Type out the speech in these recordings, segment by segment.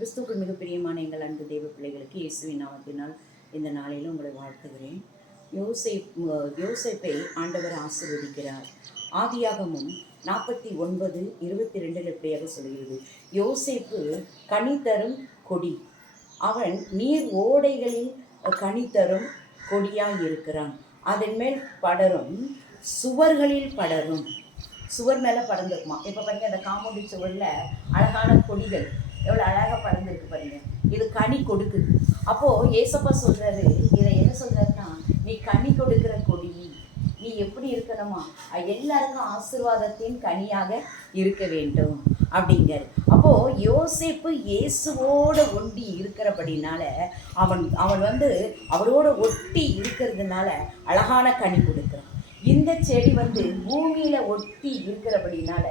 கிறிஸ்துவுக்குள் மிக பிரியமான எங்கள் அன்பு தெய்வ பிள்ளைகளுக்கு இயேசுவின் நாமத்தினால் இந்த நாளில் உங்களை வாழ்த்துகிறேன். யோசேப்பை ஆண்டவர் ஆசீர்வதிக்கிறார். ஆதியாகமும் 49:22 எப்படியாக சொல்கிறது, யோசேப்பு கனி தரும் கொடி, அவன் நீர் ஓடைகளில் கனி தரும் கொடியாய் இருக்கிறான், அதன் மேல் படரும் சுவர்களில் படரும். சுவர் மேலே படர்ந்துருக்குமா. இப்போ பாருங்க, அந்த காம்பவுண்டு சுவரில் அழகான கொடிகள் எவ்வளோ அழகாக பறந்துருக்கு பாருங்க. இது கனி கொடுக்குது. அப்போது ஏசப்பா சொல்கிறாரு, இதை என்ன சொல்கிறாருன்னா, நீ கனி கொடுக்குற கொடி, நீ எப்படி இருக்கணுமா, எல்லாருக்கும் ஆசீர்வாதத்தின் கனியாக இருக்க வேண்டும் அப்படிங்கிறார். அப்போது யோசேப்பு இயேசுவோட ஒட்டி இருக்கிறபடினால அவன் அவரோட ஒட்டி இருக்கிறதுனால அழகான கனி கொடுக்குறான். இந்த செடி பூமியில ஒட்டி இருக்கிறபடினால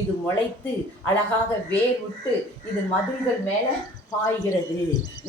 இது முளைத்து அழகாக வேர் விட்டு இது மதில்கள் மேல பாய்கிறது.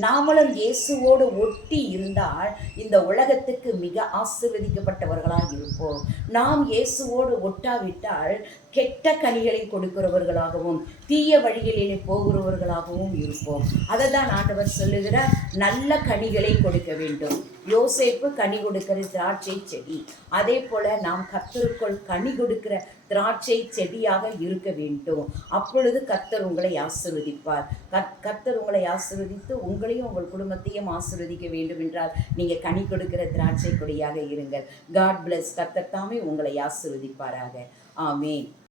நாமளும் இயேசுவோடு ஒட்டி இருந்தால் இந்த உலகத்துக்கு மிக ஆசீர்வதிக்கப்பட்டவர்களாக இருப்போம். நாம் இயேசுவோடு ஒட்டாவிட்டால் கெட்ட கனிகளை கொடுக்கிறவர்களாகவும் தீய வழிகளிலே போகிறவர்களாகவும் இருப்போம். அதை தான் ஆண்டவர் சொல்லுகிறார், நல்ல கனிகளை கொடுக்க வேண்டும். யோசேப்பு கனி கொடுக்கிற திராட்சை செடி, அதே போல நாம் கர்த்தருக்குள் கனி கொடுக்கிற திராட்சை செடியாக இருக்க வேண்டும். அப்பொழுது கர்த்தர் உங்களை ஆசீர்வதிப்பார். கர்த்தர் உங்களை ஆசீர்வதித்து உங்களையும் உங்கள் குடும்பத்தையும் ஆசீர்வதிக்க வேண்டும் என்றால் நீங்கள் கனி கொடுக்கிற திராட்சை கொடியாக இருங்கள். God bless. கர்த்தர் தாமே உங்களை ஆசீர்வதிப்பாராக. ஆமென்.